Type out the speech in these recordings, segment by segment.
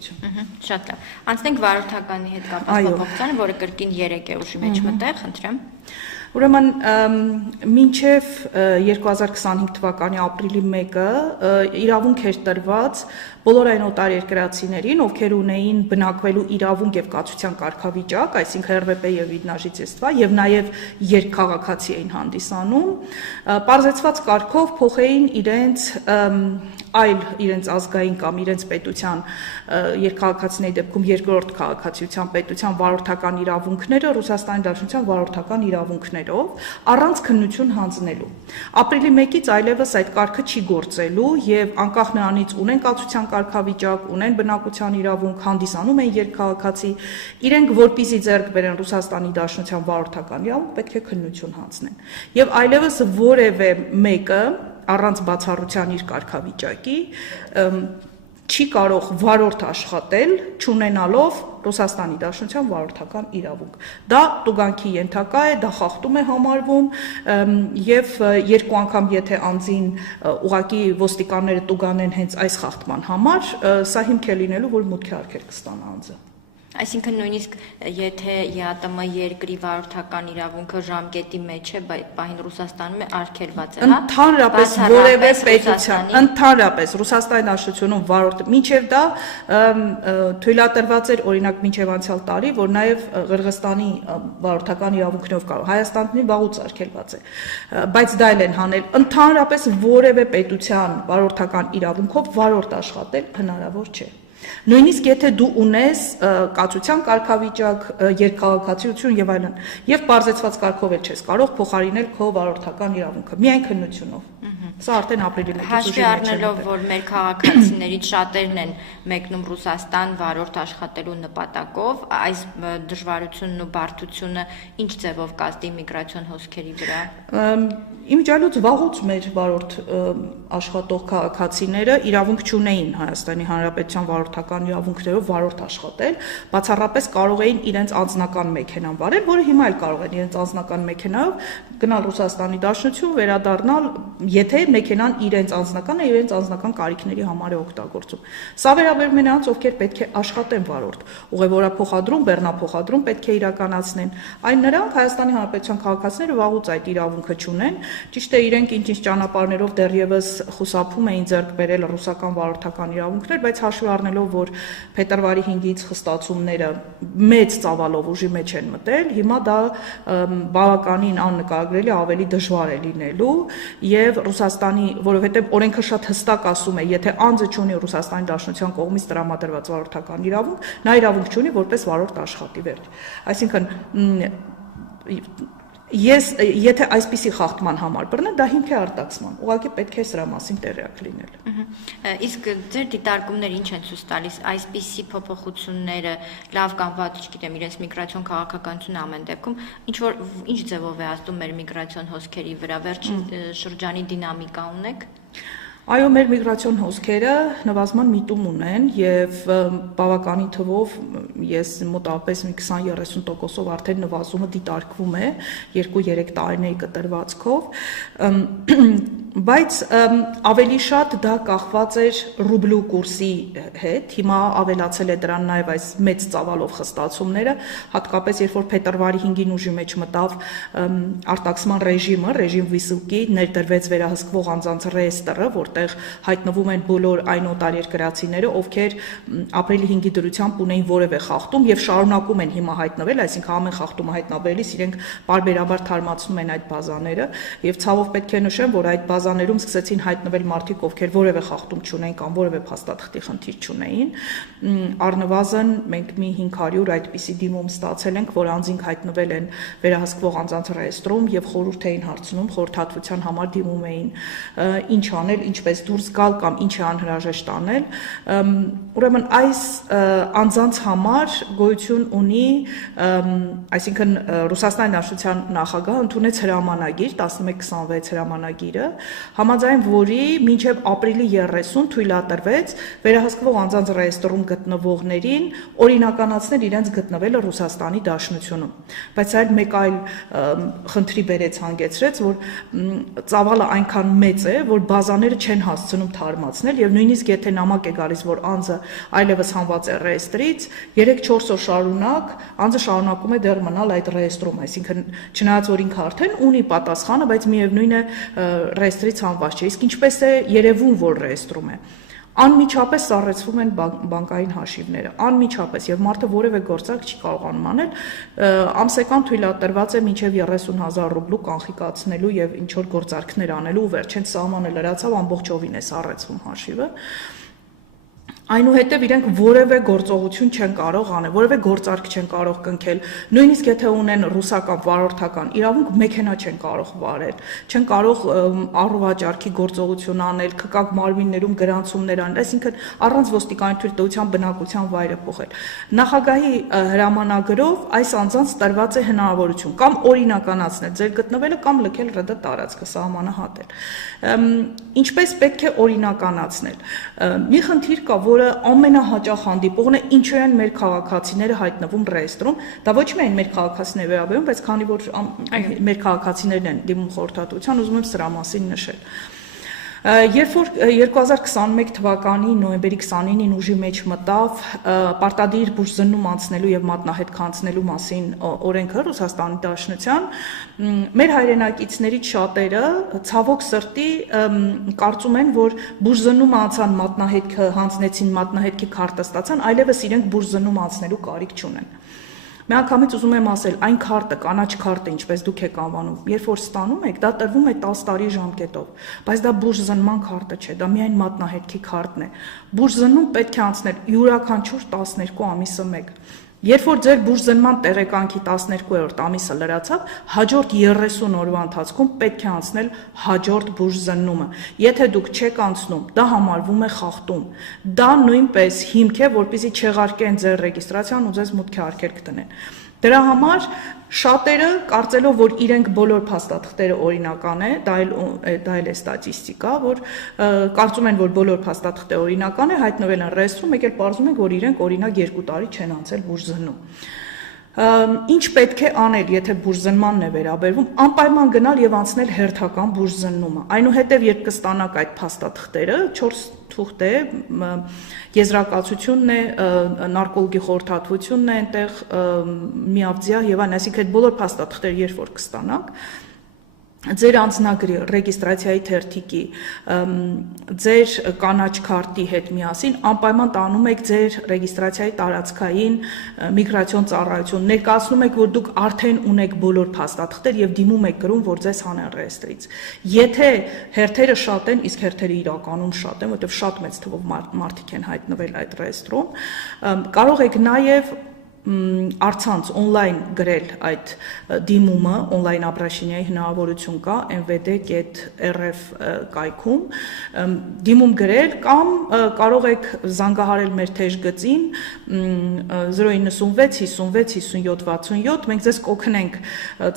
կուսակցություն։ Շատ լավ։ Անցնենք վարորդականի հետ կապված փոփոխությանը, որը կրկին 3 է ուժի մեջ մտել, խնդրեմ։ Ուրեմն մինչև 2025 թվականի ապրիլի 1-ը իրավունք էր տրված բոլոր այն օտարերկրացիներին, ովքեր ունեին բնակվելու իրավունք եւ կացության կարգավիճակ, այսինքն ՌՎՊ եւ Իդնաժիծեստվա, եւ նաեւ երկքաղաքացի էին հանդիսանում, պարզեցված կարգով փոխեին իրենց ազգային կամ իրենց պետության երկքաղաքացիների դեպքում երկրորդ քաղաքացիության պետության վարորդական իրավունքները Ռուսաստանի Դաշնության վարորդական իրավունքներով առանց քննություն հանձնելու։ Ապրիլի 1-ից այլևս այդ կարգը չի գործելու եւ անկախ նրանից ունեն կացության կարգավիճակ, ունեն բնակության իրավունք, հանդիսանում են երկքաղաքացի, իրենք որպեսզի ձեռք բերեն Ռուսաստանի Դաշնության վարորդական իրավունք, պետք է քննություն հանձնեն։ Եվ այլևս որևէ մեկը առանց բացառության իր կարգավիճակի չի կարող վարորդ աշխատել, չունենալով Ռուսաստանի Դաշնության վարորդական իրավունք։ Դա տուգանքի ենթակա է, դա խախտում է համարվում եւ երկու անգամ եթե անձին ուղղակի ոստիկանները տուգանեն հենց այս խախտման համար, սա հիմք է լինելու, որ մուտքի արգելք կստանա անձը։ Այսինքն նույնիսկ եթե ԵԱՏՄ երկրի վարորդական իրավունքը ժամկետի մեջ է, պահին Ռուսաստանում է արգելված է, հա։ Ընդհանրապես որևէ պետության, ընդհանրապես Ռուսաստանի Դաշնությունում վարորդ մինչև դա թույլատրված էր օրինակ մինչև անցյալ տարի, որ նաև Ղրղստանի վարորդական իրավունքներով կարող Հայաստանի վաղուց արգելված է, բայց դա էլ են հանել, ընդհանրապես որևէ պետության վարորդական իրավունքով վարորդ աշխատել հնարավոր չէ։ Նույնիսկ եթե դու ունես կացության կարգավիճակ, երկքաղաքացիություն եւ այլն, եւ պարզեցված կարգով էլ չես կարող փոխարինել քո վարորդական իրավունքը, միայն քննությունով։ Սա արդեն ապրիլի 1-ից հաշվի առնելով, որ մեր քաղաքացիներից շատերն են մեկնում Ռուսաստան վարորդ աշխատելու նպատակով, այս դժվարությունն ու բարդությունը ինչ ձևով կազդի միգրացիոն հոսքերի վրա։ Իմիջիալուց վաղուց մեր վարորդ աշխատող քաղաքացիները իրավունք չունեին Հայաստանի Հանրապետության վարորդական իրավունքներով վարորդ աշխատել, բացառապես կարող էին իրենց անձնական մեքենան վարել, որը հիմա էլ կարող են իրենց անձնական մեքենայով գնալ Ռուսաստանի Դաշնություն, վերադառնալ, եթե մեքենան իրենց անձնական է, իրենց անձնական կարիքների համար է օգտագործում։ Սա վերաբերում է նրանց, ովքեր պետք է աշխատեն վարորդ, ուղևորափոխադրում, բեռնափոխադրում պետք է իրականացնեն։ Այն նրանք Հայաստանի Հանրապետության քաղաքացիները վաղուց այդ իրավունքը չունեն, ճիշտ է իրենք ինչ-ինչ ճանապարհներով դեռևս խուսափում էին ձեռք բերել ռուսական վարորդական իրավունքներ, բայց հաշվի առնելով, որ փետրվարի 5-ից խստացումները մեծ ծավալով ուժի մեջ են մտել, հիմա դա բավականին աննկարագրելի ավելի դժվար է լինելու եւ Ռուսաստանի, որովհետեւ օրենքը շատ հստակ ասում է, եթե անձը չունի Ռուսաստանի Դաշնության կողմից տրամադրված վարորդական իրավունք, նա իրավունք չունի որպես վարորդ աշխատի վերջ։ Այսինքն եթե այսպիսի խախտման համար բռնեն, դա հիմք է արտաքսման, ուղղակի պետք է սրա մասին տեղյակ լինել։ Իսկ ձեր դիտարկումները ինչ են ցույց տալիս, այսպիսի փոփոխությունները լավ կամ վատ, չգիտեմ, իրենց միգրացիոն քաղաքականությունը ամեն դեպքում, ինչ ձևով է ազդում մեր միգրացիոն հոսքերի վրա, վերջին շրջանի դինամիկա ունեք։ Այո, մեր միգրացիոն հոսքերը նվազման միտում ունեն եւ բավականին թվով ես մոտավորապես 20-30%-ով արդեն նվազումը դիտարկվում է 2-3 տարիների կտրվածքով, բայց ավելի շատ դա կախված էր ռուբլու կուրսի հետ, հիմա ավելացել է դրան նաեւ այս մեծ ծավալով խստացումները, հատկապես երբ որ փետրվարի 5-ին ուժի մեջ մտավ արտաքսման ռեժիմը, ռեժիմ վիսուկի ներդրվեց վերահսկվող անձանց ռեեստրը, որտեղ հայտնվում են բոլոր այն օտարերկրացիները, ովքեր ապրիլի 5-ի դրությամբ ունեին որևէ խախտում եւ շարունակում են հիմա հայտնվել, այսինքն ամեն խախտումը հայտնաբերելիս իրենք բարբերաբար թարմացնում են այդ բազաները եւ ցավով պետք է նշեմ, որ այդ բազաներում սկսեցին հայտնվել մարդիկ, ովքեր որևէ խախտում չունեն կամ որևէ փաստաթղթի խնդիր չունեին, առնվազն մենք մի 500 այդպիսի դիմում ստացել ենք, որ անձինք հայտնվել են վերահսկվող անձանց ռեեստրում եւ խորհուրդ էին հարցնում, խորհրդատվության համար դիմում էին ինչ անել, ինչպես դուրս գալ կամ ինչ է անհրաժեշտ անել, ուրեմն այս անձանց համար գոյություն ունի, այսինքն Ռուսաստանի Դաշնության նախագահը ընդունեց հրամանագիր 1126 հրամանագիրը, համաձայն որի մինչև ապրիլի 30 թույլատրվեց վերահսկվող անձանց ռեեստրում գտնվողներին օրինականացնել իրենց գտնվելը Ռուսաստանի Դաշնությունում, բայց այլ մեկ այլ խնդրի բերեց հանգեցրեց, որ ծավալը այնքան մեծ է, որ բազաները չեն հասցնում թարմացնել եւ նույնիսկ եթե նամակ է գալիս, որ անձը այլևս հանված է ռեեստրից, 3-4 օր շարունակ անձը շարունակում է դեռ մնալ այդ ռեեստրում, այսինքն չնայած որ ինքը արդեն ունի պատասխանը, բայց միևնույն է ռեեստրից հանված չէ։ Իսկ ինչպես է երևում, որ ռեեստրում է։ Անմիջապես սառեցվում են բանկային հաշիվները, անմիջապես, եւ մարդը որևէ գործարք չի կարողանում անել, ամսական թույլատրված է մինչեւ 30,000 ռուբլու կանխիկացնելու եւ ինչ որ գործարքներ անելու ու վերջին սահմանը լրացավ, ամբողջովին է սառեցվում հաշիվը։ Այնուհետև իրենք որևէ գործողություն չեն կարող անել, որևէ գործարք չեն կարող կնքել, նույնիսկ եթե ունեն ռուսական վարորդական իրավունք, մեքենա չեն կարող վարել, չեն կարող առուվաճառքի գործողություն անել, քկակ մարմիններում գրանցումներ անել, այսինքն առանց ոստիկանության թույլտվության բնակության վայրը փոխել։ Նախագահի հրամանագրով այս անձանց տրված է հնարավորություն կամ օրինականացնել ձեր գտնվելը կամ լքել ՌԴ տարածքը, սահմանահատել։ Ինչպես պետք է օրինականացնել։ Մի խնդիր կա, որը ամենահաճախ հանդիպողն է, ինչու են մեր քաղաքացիները հայտնվում ռեեստրում, դա ոչ միայն մեր քաղաքացիների վերաբերում, բայց քանի որ մեր քաղաքացիներն են դիմում խորհրդատվության, ուզում եմ սրա մասին նշել։ Երբ որ 2021 թվականի նոյեմբերի 29-ին ուժի մեջ մտավ պարտադիր բուժզննում անցնելու եւ մատնահետ կանցնելու մասին օրենքը Ռուսաստանի Դաշնության, մեր հայրենակիցներից շատերը ցավոք սրտի կարծում են, որ բուժզննում անցան մատնահետքը հանձնեցին, մատնահետքի քարտը ստացան, այլևս իրենք բուժզննում անցնելու կարիք չունեն։ Միանգամից ուզում եմ ասել, այն քարտը, կանաչ քարտը, ինչպես դուք եք անվանում, երբ որ ստանում եք, դա տրվում է 10 տարի ժամկետով, բայց դա բուժզնման քարտը չէ, դա միայն մատնահետքի քարտն է։ Բուժզննում պետք է անցնել յուրաքանչյուր 12 ամիսը մեկ։ Երբ որ ձեր բուժզնման տեղեկանքի 12-րդ ամիսը լրացավ, հաջորդ 30 օրվա ընթացքում պետք է անցնել հաջորդ բուժզննումը։ Եթե դուք չեք անցնում, դա համարվում է խախտում։ Դա նույնպես հիմք է, որպեսզի չեղարկեն ձեր ռեգիստրացիան ու ձեզ մուտքի արգելք տնեն։ Դրա համար շատերը կարծելով, որ իրենք բոլոր փաստաթղթերը օրինական է, դա էլ է ստատիստիկա, որ կարծում են, որ բոլոր փաստաթղթերը օրինական է, հայտնվել են ռեեստրում, եկել պարզում են, որ իրենք օրինակ 2 տարի չեն անցել բուժզննում։ Ինչ պետք է անել, եթե բուժզնմանն է վերաբերվում, անպայման գնալ եւ անցնել հերթական բուժզննումը։ Այնուհետեւ երբ կստանաք այդ փաստաթղթերը, 4 թուղթ է, եզրակացությունն է, նարկոլոգի խորհրդատվությունն է այնտեղ, միավձյա եւ այլն, այսինքն այդ բոլոր փաստաթղթերը երբ որ կստանաք, ձեր անձնագրի, ռեգիստրացիայի թերթիկի, ձեր կանաչ քարտի հետ միասին անպայման տանում եք ձեր ռեգիստրացիայի տարածքային միգրացիոն ծառայություն, ներկայացնում եք, որ դուք արդեն ունեք բոլոր փաստաթղթեր եւ դիմում եք գրում, որ ձեզ հանեն ռեեստրից։ Եթե հերթերը շատ են, իսկ հերթերը իրականում շատ են, որովհետեւ շատ մեծ թվով մարդիկ են հայտնվել այդ ռեեստրում, կարող եք նաեւ առցանց օնլայն գրել այդ դիմումը, օնլայն ապրաշինիայի հնարավորություն կա mvd.rf կայքում, դիմում գրել կամ կարող եք զանգահարել մեր թեժ գծին 096 56 57 67, մենք ձեզ կօգնենք,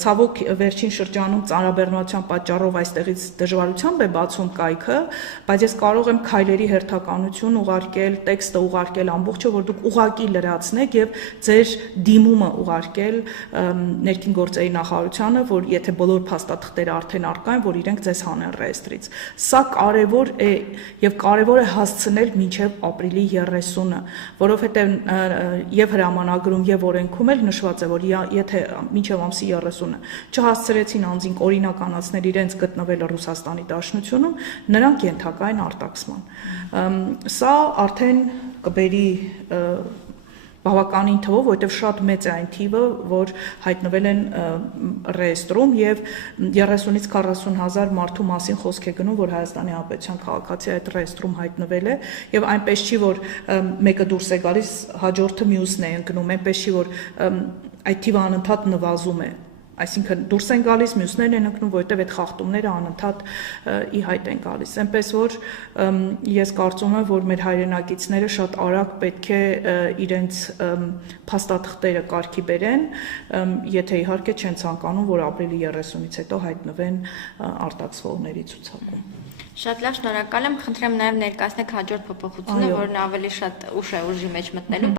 ցավոք վերջին շրջանում ծանրաբեռնության պատճառով այստեղից դժվարությամբ է բացում կայքը, բայց ես կարող եմ քայլերի հերթականություն ուղարկել, տեքստը ուղարկել ամբողջը, որ դուք ուղակի լրացնեք եւ ձեր դիմումը ուղարկել ներքին գործերի նախարարությանը, որ եթե բոլոր փաստաթղթերը արդեն առկա են, որ իրենք ձեզ հանեն ռեեստրից։ Սա կարևոր է եւ կարևոր է հասցնել մինչեւ ապրիլի 30-ը, որովհետեւ եւ հրամանագրում եւ օրենքում էլ նշված է, որ եթե մինչեւ ամսի 30-ը չհասցրեցին անձինք օրինականացնել իրենց գտնվելը Ռուսաստանի Դաշնությունում, նրանք ենթակա են արտաքսման։ Սա արդեն կբերի բավականին թվով, որովհետև շատ մեծ է այն թիվը, որ հայտնվել են ռեեստրում եւ 30-ից 40,000 մարդու մասին խոսք է գնում, որ Հայաստանի Հանրապետության քաղաքացի այդ ռեեստրում հայտնվել է եւ այնպես չի, որ մեկը դուրս է գալիս, հաջորդը մյուսն է ընկնում, այնպես չի, որ այդ թիվը անընդհատ նվազում է։ Այսինքն դուրս են գալիս, մյուսներն են ընկնում, որովհետև այդ խախտումները անընդհատ ի հայտ են գալիս։ Այնպես որ ես կարծում եմ, որ մեր հայրենակիցները շատ արագ պետք է իրենց փաստաթղթերը կարգի բերեն, եթե իհարկե չեն ցանկանում, որ ապրիլի 30-ից հետո հայտնվեն արտաքսվողների ցուցակում։ Շատ լավ, շնորհակալ եմ, խնդրեմ նաև ներկայացնեք հաջորդ փոփոխությունը, որն ավելի շատ ուշ է ուժի մեջ մտնելու։